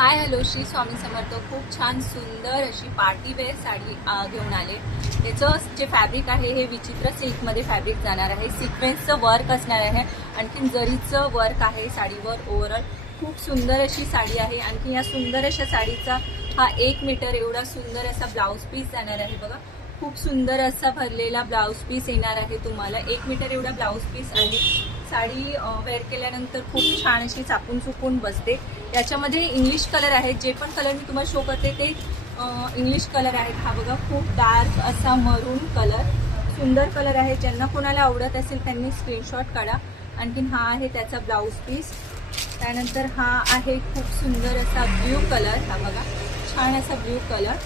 Hi hello Shri Swami Samarth. खूप छान सुंदर अशी पार्टी वेअर साडी घेऊन आले। याचं जे फॅब्रिक आहे हे विचित्र सिल्कमध्ये फॅब्रिक जाणार आहे। सिक्वेन्सचं वर्क असणार आहे, आणखीन जरीचं वर्क आहे साडीवर। ओव्हरऑल खूप सुंदर अशी साडी आहे। आणखी या सुंदर अशा साडीचा हा 1 मीटर एवढा सुंदर असा ब्लाऊज पीस जाणार आहे। बघा, खूप सुंदर असा भरलेला ब्लाऊज पीस येणार आहे तुम्हाला। 1 मीटर एवढा ब्लाऊज पीस आहे। साडी वेअर केल्यानंतर खूप छान अशी चापून चुकून बसते। याच्यामध्ये इंग्लिश कलर आहेत, जे पण कलर मी तुम्हाला शो करते ते इंग्लिश कलर आहेत। हा बघा, खूप डार्क असा मरून कलर, सुंदर कलर आहे। ज्यांना कोणाला आवडत असेल त्यांनी स्क्रीनशॉट काढा। आणखीन हा आहे त्याचा ब्लाऊज पीस। त्यानंतर हा आहे खूप सुंदर असा ब्ल्यू कलर। हा बघा, छान असा ब्ल्यू कलर।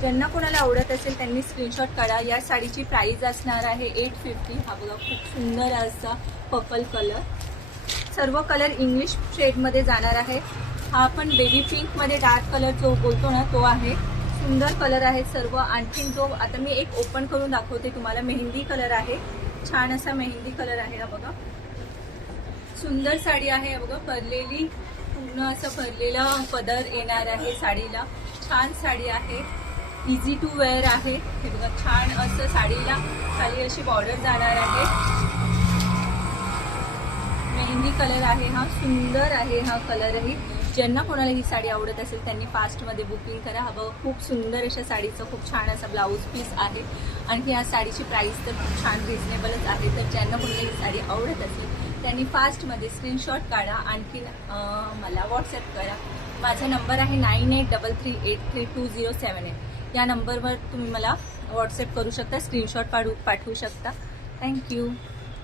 ज्यांना कोणाला आवडत असेल त्यांनी स्क्रीनशॉट काढा। या साडीची प्राइस असणार आहे 850। हा बघा, खूप सुंदर असा पर्पल कलर। सर्व कलर इंग्लिश शेडमध्ये जाणार आहे। हा आपण बेबी पिंकमध्ये डार्क कलर जो बोलतो ना तो आहे। सुंदर कलर आहे सर्व। आणखीन जो आता मी एक ओपन करून दाखवते तुम्हाला, मेहंदी कलर आहे। छान असा मेहंदी कलर आहे। हा बघा, सुंदर साडी आहे। बघा, भरलेली पूर्ण असं भरलेला पदर येणार आहे साडीला। छान साडी आहे, इझी टू वेअर आहे। हे बघा, छान असं साडीला खाली अशी बॉर्डर जाणार आहे। मेहंदी कलर आहे हा, सुंदर आहे हा कलरही। ज्यांना कोणाला ही साडी आवडत असेल त्यांनी फास्टमध्ये बुकिंग करा। हा बघा, खूप सुंदर अशा साडीचं खूप छान असा ब्लाऊज पीस आहे। आणखी या साडीची प्राइस तर खूप छान रिजनेबलच आहे। तर ज्यांना कोणाला ही साडी आवडत असेल त्यांनी फास्टमध्ये स्क्रीनशॉट काढा, आणखीन मला व्हॉट्सअप करा। माझा नंबर आहे 9833832078। या नंबरवर तुम्ही मला व्हॉट्सअप करू शकता, स्क्रीनशॉट पाठवू शकता। थँक्यू।